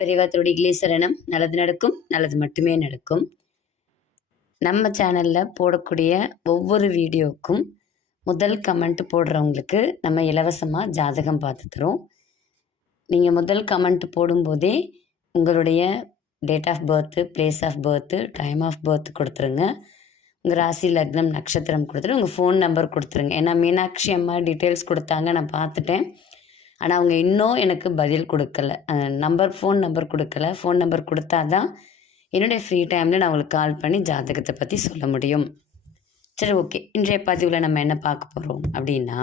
பெரியவா திருவடிகளே சரணம். நல்லது நடக்கும், நல்லது மட்டுமே நடக்கும். நம்ம சேனலில் போடக்கூடிய ஒவ்வொரு வீடியோவுக்கும் முதல் கமெண்ட் போடுறவங்களுக்கு நம்ம இலவசமாக ஜாதகம் பார்த்து தரோம். நீங்கள் முதல் கமெண்ட் போடும்போதே உங்களுடைய date of birth, place of birth, time of birth கொடுத்துருங்க. உங்கள் ராசி, லக்னம், நட்சத்திரம் கொடுத்துட்டு உங்கள் ஃபோன் நம்பர் கொடுத்துருங்க. ஏன்னா மீனாட்சி அம்மா டீட்டெயில்ஸ் கொடுத்தாங்க, நான் பார்த்துட்டேன். ஆனால் அவங்க இன்னும் எனக்கு பதில் கொடுக்கல, ஃபோன் நம்பர் கொடுக்கல. ஃபோன் நம்பர் கொடுத்தா தான் என்னுடைய ஃப்ரீ டைமில் நான் உங்களுக்கு கால் பண்ணி ஜாதகத்தை பற்றி சொல்ல முடியும். சரி, ஓகே. இன்றைய பதிவில் நம்ம என்ன பார்க்க போகிறோம் அப்படின்னா,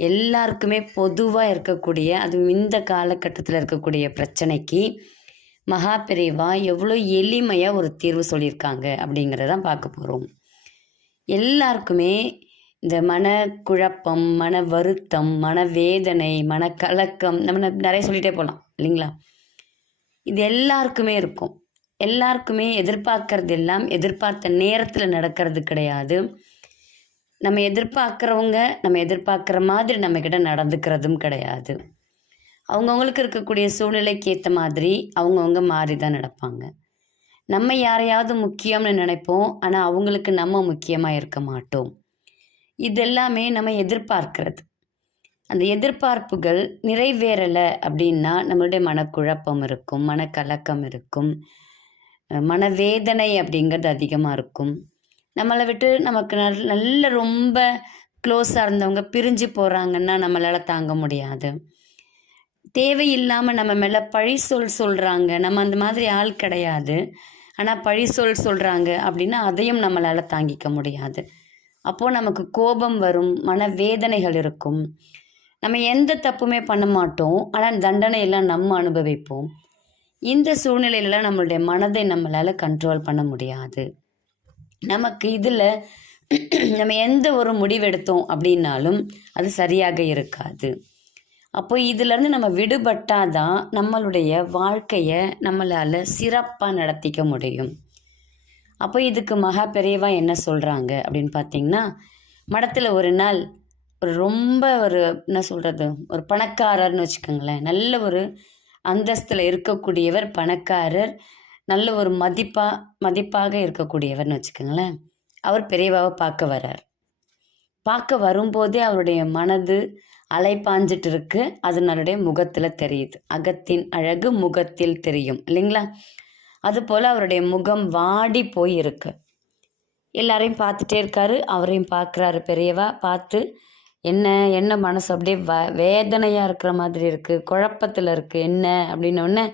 எல்லாருக்குமே பொதுவாக இருக்கக்கூடிய, அதுவும் இந்த காலகட்டத்தில் இருக்கக்கூடிய பிரச்சனைக்கு மகா பெரியவா எவ்வளோ எளிமையாக ஒரு தீர்வு சொல்லியிருக்காங்க அப்படிங்கிறதான் பார்க்க போகிறோம். எல்லாருக்குமே இந்த மனக்குழப்பம், மன வருத்தம், மனவேதனை, மனக்கலக்கம், நம்ம நிறைய சொல்லிகிட்டே போகலாம் இல்லைங்களா? இது எல்லாருக்குமே இருக்கும். எல்லாருக்குமே எதிர்பார்க்கறது எல்லாம் எதிர்பார்த்த நேரத்தில் நடக்கிறது கிடையாது. நம்ம எதிர்பார்க்குறவங்க நம்ம எதிர்பார்க்குற மாதிரி நம்மக்கிட்ட நடந்துக்கிறதும் கிடையாது. அவங்கவுங்களுக்கு இருக்கக்கூடிய சூழ்நிலைக்கு ஏற்ற மாதிரி அவங்கவுங்க மாறி தான் நடப்பாங்க. நம்ம யாரையாவது முக்கியம்னு நினைப்போம், ஆனால் அவங்களுக்கு நம்ம முக்கியமாக இருக்க மாட்டோம். இதெல்லாமே நம்ம எதிர்பார்க்கிறது. அந்த எதிர்பார்ப்புகள் நிறைவேறலை அப்படின்னா நம்மளுடைய மனக்குழப்பம் இருக்கும், மனக்கலக்கம் இருக்கும், மனவேதனை அப்படிங்கிறது அதிகமாக இருக்கும். நம்மளை விட்டு நமக்கு நல்ல ரொம்ப க்ளோஸாக இருந்தவங்க பிரிஞ்சு போகிறாங்கன்னா நம்மளால் தாங்க முடியாது. தேவையில்லாமல் நம்ம மேலே பழி சொல்கிறாங்க. நம்ம அந்த மாதிரி ஆள் கிடையாது, ஆனால் பழி சொல்கிறாங்க அப்படின்னா அதையும் நம்மளால் தாங்கிக்க முடியாது. அப்போது நமக்கு கோபம் வரும், மனவேதனைகள் இருக்கும். நம்ம எந்த தப்புமே பண்ண மாட்டோம், ஆனால் தண்டனையெல்லாம் நம்ம அனுபவிப்போம். இந்த சூழ்நிலையிலலாம் நம்மளுடைய மனதை நம்மளால் கண்ட்ரோல் பண்ண முடியாது. நமக்கு இதில் நம்ம எந்த ஒரு முடிவெடுத்தோம் அப்படின்னாலும் அது சரியாக இருக்காது. அப்போ இதிலேருந்து நம்ம விடுபட்டாதான் நம்மளுடைய வாழ்க்கையை நம்மளால் சிறப்பாக நடத்திக்க முடியும். அப்போ இதுக்கு மகா பெரியவா என்ன சொல்கிறாங்க அப்படின்னு பார்த்தீங்கன்னா, மடத்தில் ஒரு நாள் ரொம்ப என்ன சொல்கிறது, ஒரு பணக்காரர்னு வச்சுக்கோங்களேன். நல்ல ஒரு அந்தஸ்தில் இருக்கக்கூடியவர், பணக்காரர், நல்ல ஒரு மதிப்பாக இருக்கக்கூடியவர்னு வச்சுக்கோங்களேன். அவர் பெரியவாவை பார்க்க வர்றார். பார்க்க வரும்போதே அவருடைய மனது அலைப்பாஞ்சிட்டு இருக்கு. அது நம்மளுடைய முகத்தில் தெரியுது. அகத்தின் அழகு முகத்தில் தெரியும் இல்லைங்களா? அதுபோல் அவருடைய முகம் வாடி போய் இருக்கு. எல்லாரையும் பார்த்துட்டே இருக்காரு, அவரையும் பார்க்குறாரு பெரியவா. பார்த்து என்ன மனசு அப்படியே வேதனையாக இருக்கிற மாதிரி இருக்குது, குழப்பத்தில் இருக்குது, என்ன அப்படின்னோடனே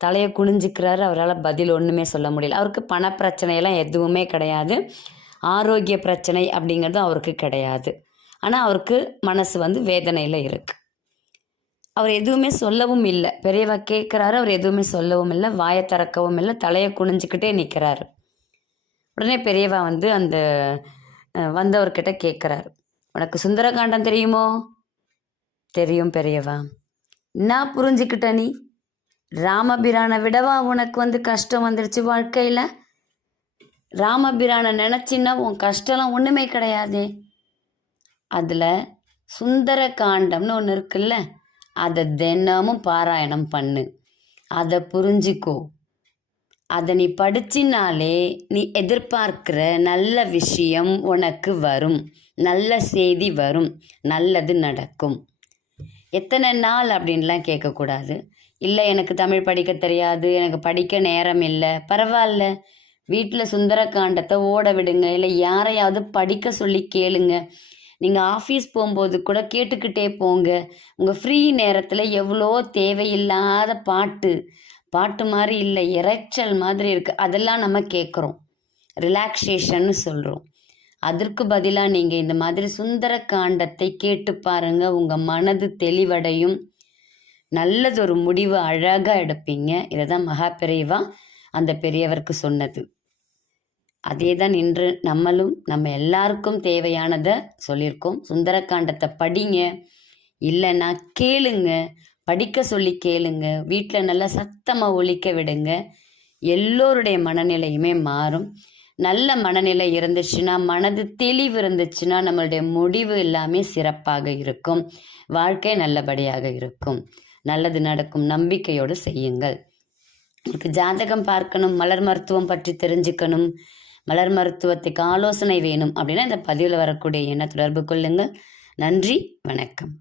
தலையை குனிஞ்சிக்கிறாரு. அவரால் பதில் ஒன்றுமே சொல்ல முடியல. அவருக்கு பணப்பிரச்சனையெல்லாம் எதுவுமே கிடையாது, ஆரோக்கிய பிரச்சனை அப்படிங்கிறது அவருக்கு கிடையாது. ஆனால் அவருக்கு மனசு வேதனையில் இருக்குது. அவர் எதுவுமே சொல்லவும் இல்லை. பெரியவா கேட்குறாரு, அவர் எதுவுமே சொல்லவும் இல்லை, வாயை திறக்கவும் இல்லை, தலையை குனிஞ்சிக்கிட்டே நிற்கிறாரு. உடனே பெரியவா அந்த வந்தவர்கிட்ட கேட்குறாரு, உனக்கு சுந்தரகாண்டம் தெரியுமோ? தெரியும் பெரியவா. என்ன புரிஞ்சுக்கிட்ட நீ? ராமபிரானை விடவா உனக்கு கஷ்டம் வந்துடுச்சு வாழ்க்கையில்? ராமபிரானை நினச்சின்னா உன் கஷ்டம்லாம் ஒன்றுமே கிடையாதே. அதில் சுந்தரகாண்டம்னு ஒன்று இருக்குல்ல, அதை தினமும் பாராயணம் பண்ணு, அதை புரிஞ்சிக்கோ. அதை நீ படிச்சினாலே நீ எதிர்பார்க்கிற நல்ல விஷயம் உனக்கு வரும், நல்ல செய்தி வரும், நல்லது நடக்கும். எத்தனை நாள் அப்படின்லாம் கேட்கக்கூடாது. இல்லை எனக்கு தமிழ் படிக்க தெரியாது, எனக்கு படிக்க நேரம் இல்லை, பரவாயில்ல, வீட்டில் சுந்தரகாண்டத்தை ஓட விடுங்க, இல்லை யாரையாவது படிக்க சொல்லி கேளுங்க. நீங்கள் ஆஃபீஸ் போகும்போது கூட கேட்டுக்கிட்டே போங்க. உங்கள் ஃப்ரீ நேரத்தில் எவ்வளோ தேவையில்லாத பாட்டு மாதிரி இல்லை, இறைச்சல் மாதிரி இருக்குது, அதெல்லாம் நம்ம கேட்குறோம், ரிலாக்ஸேஷன்னு சொல்கிறோம். அதற்கு பதிலாக நீங்கள் இந்த மாதிரி சுந்தரகாண்டத்தை கேட்டு பாருங்கள். உங்கள் மனது தெளிவடையும், நல்லதொரு முடிவு அழகாக எடுப்பீங்க. இதை தான் மகா பெரியவா அந்த பெரியவருக்கு சொன்னது. அதே தான் இன்று நம்ம எல்லாருக்கும் தேவையானதை சொல்லியிருக்கோம். சுந்தரகாண்டத்தை படிங்க, இல்லைன்னா கேளுங்க, படிக்க சொல்லி கேளுங்க, வீட்டில் நல்லா சத்தமாக ஒலிக்க விடுங்க. எல்லோருடைய மனநிலையுமே மாறும். நல்ல மனநிலை இருந்துச்சுன்னா, மனது தெளிவு இருந்துச்சுன்னா, நம்மளுடைய முடிவு எல்லாமே சிறப்பாக இருக்கும், வாழ்க்கை நல்லபடியாக இருக்கும். நல்லது நடக்கும். நம்பிக்கையோடு செய்யுங்கள். உங்களுக்கு ஜாதகம் பார்க்கணும், மலர் மருத்துவம் பற்றி தெரிஞ்சுக்கணும், மலர் மருத்துவத்துக்கு ஆலோசனை வேணும் அப்படின்னா இந்த பதிவில் வரக்கூடிய எண்ணை தொடர்பு கொள்ளுங்கள். நன்றி, வணக்கம்.